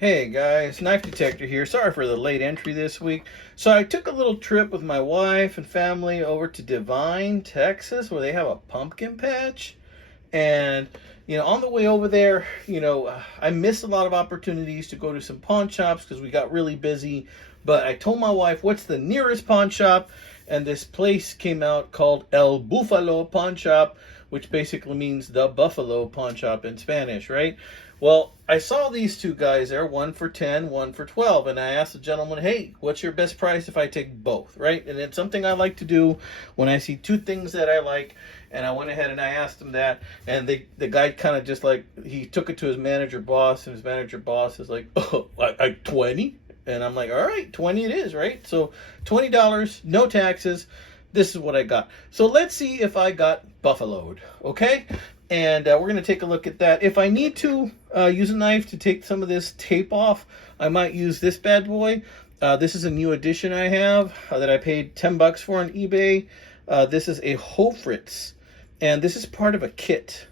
Hey guys, Knife Detector here. Sorry for the late entry this week. So I took a little trip with my wife and family over to Devine, Texas, where they have a pumpkin patch. And on the way over there, I missed a lot of opportunities to go to some pawn shops because we got really busy. But I told my wife, what's the nearest pawn shop? And this place came out called El Bufalo Pawn Shop, which basically means the Buffalo Pawn Shop in Spanish, right? Well, I saw these two guys there, one for 10, one for 12, and I asked the gentleman, hey, what's your best price if I take both, right? And it's something I like to do when I see two things that I like, and I went ahead and I asked him that, and the guy kind of just like, he took it to his manager boss, and his manager boss is like, oh, I 20? And I'm like, all right, 20 it is, right? So $20, no taxes. This is what I got. So let's see if I got buffaloed, okay? And we're going to take a look at that. If I need to use a knife to take some of this tape off, I might use this bad boy. This is a new edition I have that I paid 10 bucks for on eBay. This is a Hofritz, and this is part of a kit.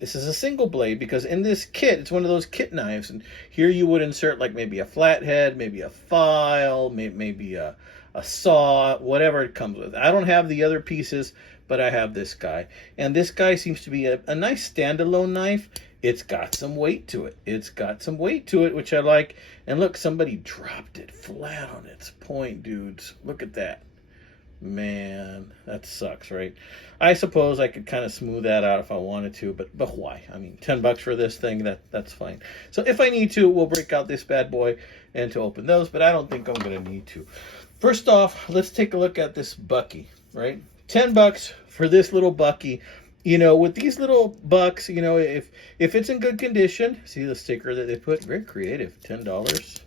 This is a single blade because in this kit, it's one of those kit knives. And here you would insert like maybe a flathead, maybe a file, maybe a saw, whatever it comes with. I don't have the other pieces, but I have this guy. And this guy seems to be a nice standalone knife. It's got some weight to it. It's got some weight to it, which I like. And look, somebody dropped it flat on its point, dudes. Look at that. Man, that sucks, right? I suppose I could kind of smooth that out if I wanted to, but why? I mean, 10 bucks for this thing, that's fine. So if I need to, we'll break out this bad boy and to open those, but I don't think I'm going to need to. First off, let's take a look at this Bucky, right? 10 bucks for this little Bucky. With these little bucks, if it's in good condition, see the sticker that they put, very creative, $10.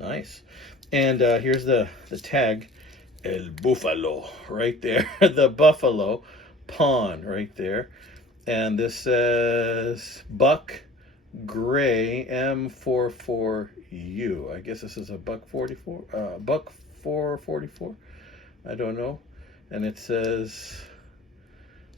Nice. And here's the tag. El Buffalo, right there. The Buffalo Pawn, right there. And this says Buck Gray M44U. I guess this is a Buck 44, Buck 444. I don't know. And it says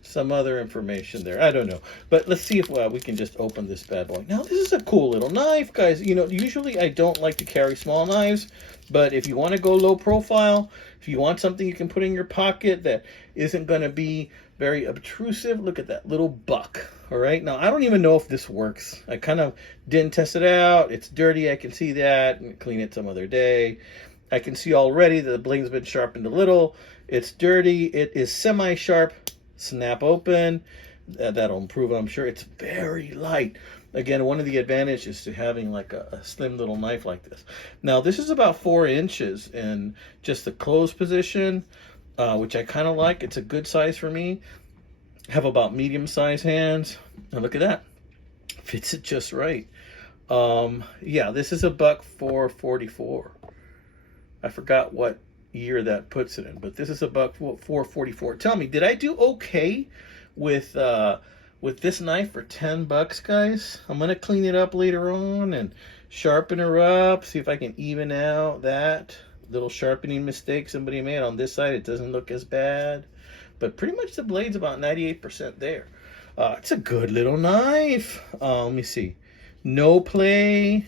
some other information there. I don't know. But let's see if we can just open this bad boy. Now, this is a cool little knife, guys. Usually I don't like to carry small knives, but if you want to go low profile, if you want something you can put in your pocket that isn't going to be very obtrusive, look at that little buck. All right. Now, I don't even know if this works. I kind of didn't test it out. It's dirty. I can see that. And clean it some other day. I can see already that the blade's been sharpened a little. It's dirty. It is semi-sharp. Snap open. That'll improve, I'm sure. It's very light. Again, one of the advantages to having like a slim little knife like this. Now, this is about 4 inches in just the closed position, which I kind of like. It's a good size for me. I have about medium-sized hands. And look at that. Fits it just right. Yeah, this is a Buck 444. I forgot what year that puts it in, but this is a Buck 444. Tell me, did I do okay with this knife for 10 bucks, guys? I'm gonna clean it up later on and sharpen her up, see if I can even out that little sharpening mistake somebody made on this side. It doesn't look as bad, but pretty much the blade's about 98% there. It's a good little knife. Let me see. No play,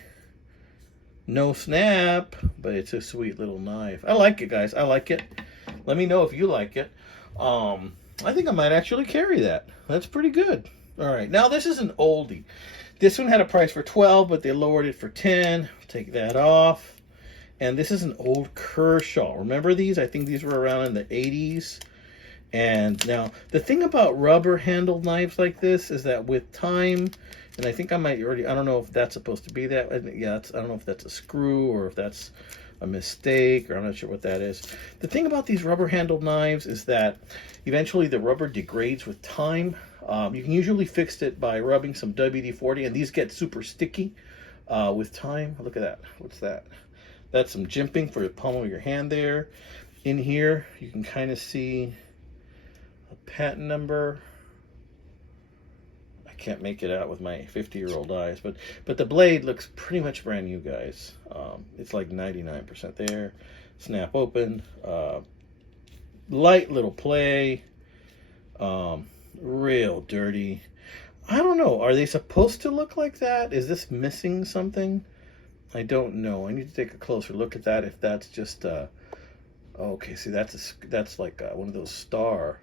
no snap, but it's a sweet little knife. I like it, guys. I like it. Let me know if you like it. I think I might actually carry that. That's pretty good. All right, now this is an oldie. This one had a price for 12, but they lowered it for 10. Take that off. And this is an old Kershaw. Remember these? I think these were around in the 80s. And now, the thing about rubber-handled knives like this is that with time, and I think I might already, I don't know if that's supposed to be that. Yeah, I don't know if that's a screw or if that's a mistake, or I'm not sure what that is. The thing about these rubber-handled knives is that eventually the rubber degrades with time. You can usually fix it by rubbing some WD-40, and these get super sticky with time. Look at that. What's that? That's some jimping for the palm of your hand there. In here, you can kind of see a patent number. I can't make it out with my 50-year-old eyes, but the blade looks pretty much brand new, guys. It's like 99% there. Snap open. Light little play. Real dirty. I don't know. Are they supposed to look like that? Is this missing something? I don't know. I need to take a closer look at that. If that's just okay, see, that's like one of those star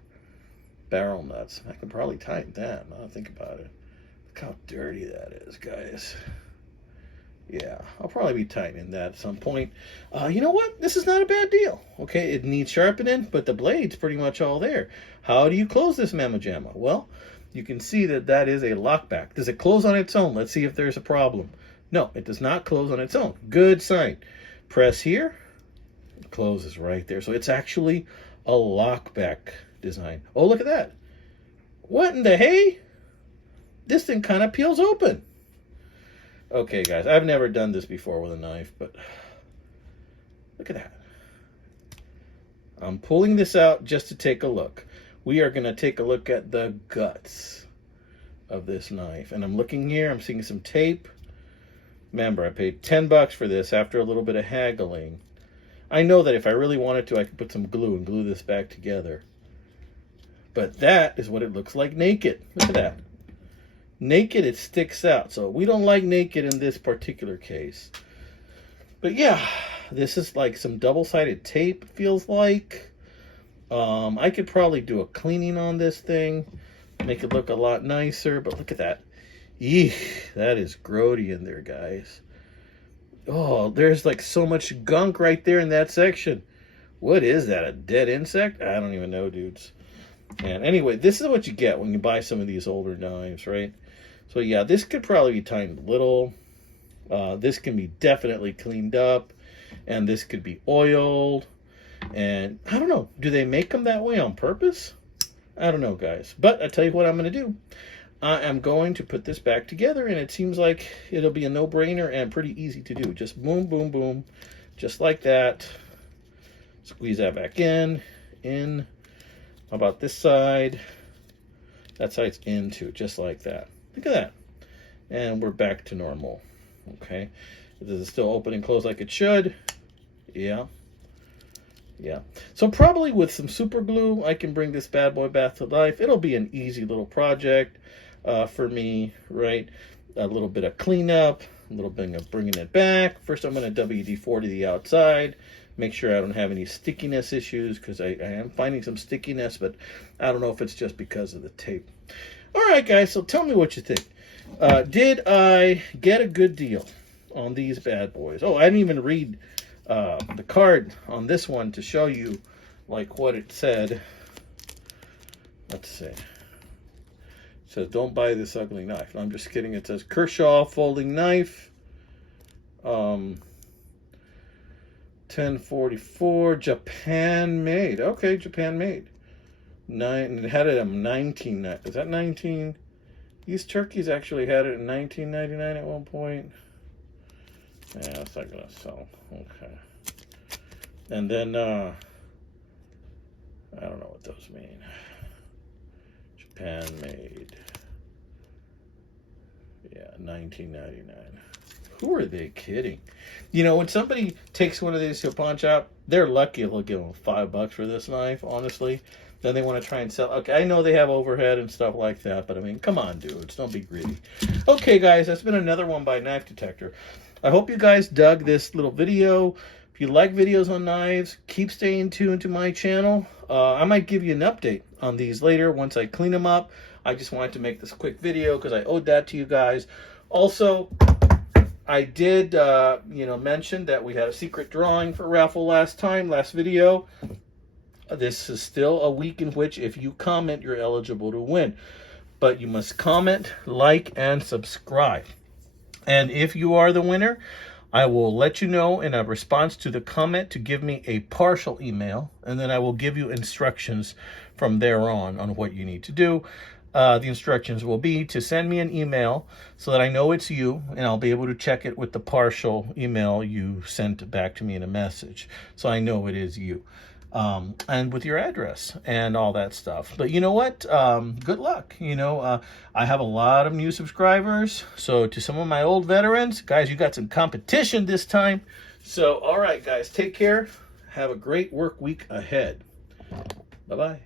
barrel nuts. I could probably tighten that. Now that I think about it. Look how dirty that is, guys. Yeah, I'll probably be tightening that at some point. You know what? This is not a bad deal. Okay, it needs sharpening, but the blade's pretty much all there. How do you close this Mamma Jamma? Well, you can see that that is a lockback. Does it close on its own? Let's see if there's a problem. No, it does not close on its own. Good sign. Press here. It closes right there. So it's actually a lockback design. Oh, look at that. What in the hey? This thing kind of peels open. Okay, guys, I've never done this before with a knife, but look at that. I'm pulling this out just to take a look. We are going to take a look at the guts of this knife. And I'm looking here, I'm seeing some tape. Remember, I paid $10 for this after a little bit of haggling. I know that if I really wanted to, I could put some glue and glue this back together. But that is what it looks like naked. Look at that. Naked, it sticks out. So we don't like naked in this particular case. But yeah, this is like some double-sided tape, feels like. I could probably do a cleaning on this thing, make it look a lot nicer. But look at that. Eek, that is grody in there, guys. Oh, there's like so much gunk right there in that section. What is that, a dead insect? I don't even know, dudes. And anyway, this is what you get when you buy some of these older knives, right? So yeah, this could probably be tightened a little. This can be definitely cleaned up. And this could be oiled. And I don't know, do they make them that way on purpose? I don't know, guys. But I tell you what I'm going to do. I am going to put this back together, and it seems like it'll be a no-brainer and pretty easy to do. Just boom, boom, boom. Just like that. Squeeze that back in. How about this side? That side's into, just like that. Look at that. And we're back to normal. Okay. Does it still open and close like it should? Yeah. Yeah. So probably with some super glue, I can bring this bad boy back to life. It'll be an easy little project for me, right? A little bit of cleanup, a little bit of bringing it back. First, I'm going to WD-40 the outside. Make sure I don't have any stickiness issues, because I am finding some stickiness, but I don't know if it's just because of the tape. All right, guys, so tell me what you think. Did I get a good deal on these bad boys? Oh, I didn't even read the card on this one to show you like what it said. Let's see. It says, don't buy this ugly knife. No, I'm just kidding. It says Kershaw folding knife. 1044, Japan made. Okay, Japan made. It had it at 19. Is that 19? These turkeys actually had it in 19.99 at one point. Yeah, that's not gonna sell. Okay. And then I don't know what those mean. Japan made. Yeah, 19.99. Who are they kidding? You know, when somebody takes one of these to a pawn shop, they're lucky if they'll give them $5 for this knife, honestly. Then they want to try and sell. Okay, I know they have overhead and stuff like that, but I mean, come on, dudes. Don't be greedy. Okay, guys, that's been another one by Knife Detector. I hope you guys dug this little video. If you like videos on knives, keep staying tuned to my channel. I might give you an update on these later once I clean them up. I just wanted to make this quick video because I owed that to you guys. Also, I did, mention that we had a secret drawing for raffle last video. This is still a week in which if you comment, you're eligible to win. But you must comment, like, and subscribe. And if you are the winner, I will let you know in a response to the comment to give me a partial email. And then I will give you instructions from there on what you need to do. The instructions will be to send me an email so that I know it's you, and I'll be able to check it with the partial email you sent back to me in a message, so I know it is you, and with your address and all that stuff. But you know what? Good luck. I have a lot of new subscribers, so to some of my old veterans, guys, you got some competition this time. So, all right, guys, take care. Have a great work week ahead. Bye-bye.